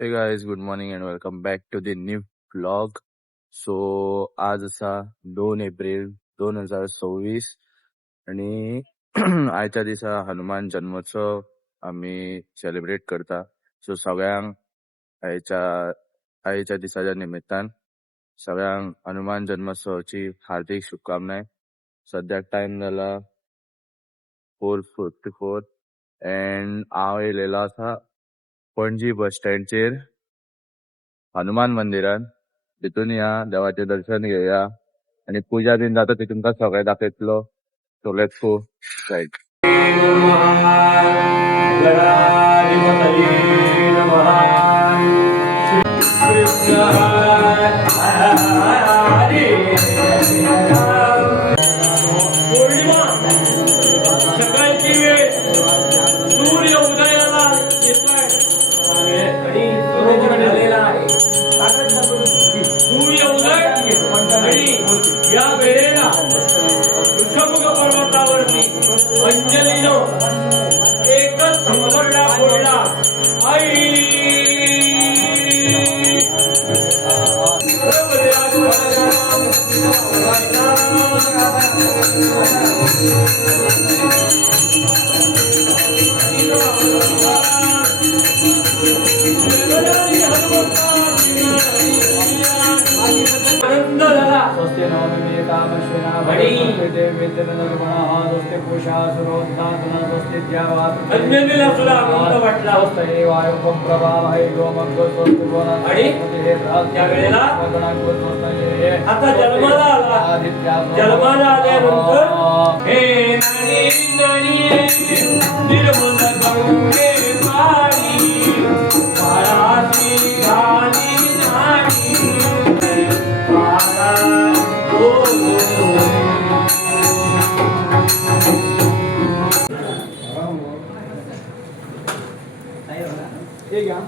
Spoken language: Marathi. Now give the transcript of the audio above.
Hey guys, good morning and welcome back to the new vlog. So आज असा 2 एप्रिल 2026 आणि आयच्या दिसा हनुमान जन्मोत्सव आम्ही सेलिब्रेट करता. सो सगळ्यांक आयच्या आयच्या दिसाच्या निमित्तान सगळ्यांक हनुमान जन्मोत्सवाची हार्दिक शुभकामनाय. सद्याक टाइम जाला 4:54 अँड हांव येयलेलो आसा पणजी बस स्टँडचेर हनुमान मंदिरान. तितून या देवाचे दर्शन घेवया आणि पूजा बीन जाता ती तुमकां सगळे दाखयतलो. So let's go right. पौर्णिमा सकाळची वेळ सूर्य उदयाला येतोय आणि सूर्य उदय आणि या वेळेला ऋषभमुख पर्वतावरती अंजलीनं एकच संकल्पना बोलला, आई आनंद झाला. स्वस्ति नवमी कामश्विना भणि स्वस्ति पुषासुरोत्तातना स्वस्ति द्यावात अंजनीला सुद्धा आनंद वाटला. स्वस्ति वायुप्रभावै गोमग्गो स्वस्ति आणि त्या वेळेला आता जन्माला आला. जन्माला आल्यानंतर हे नारी नारी निर्मल गंगे पाणी पाराशी घाली नारी पारा ओ हे घ्या.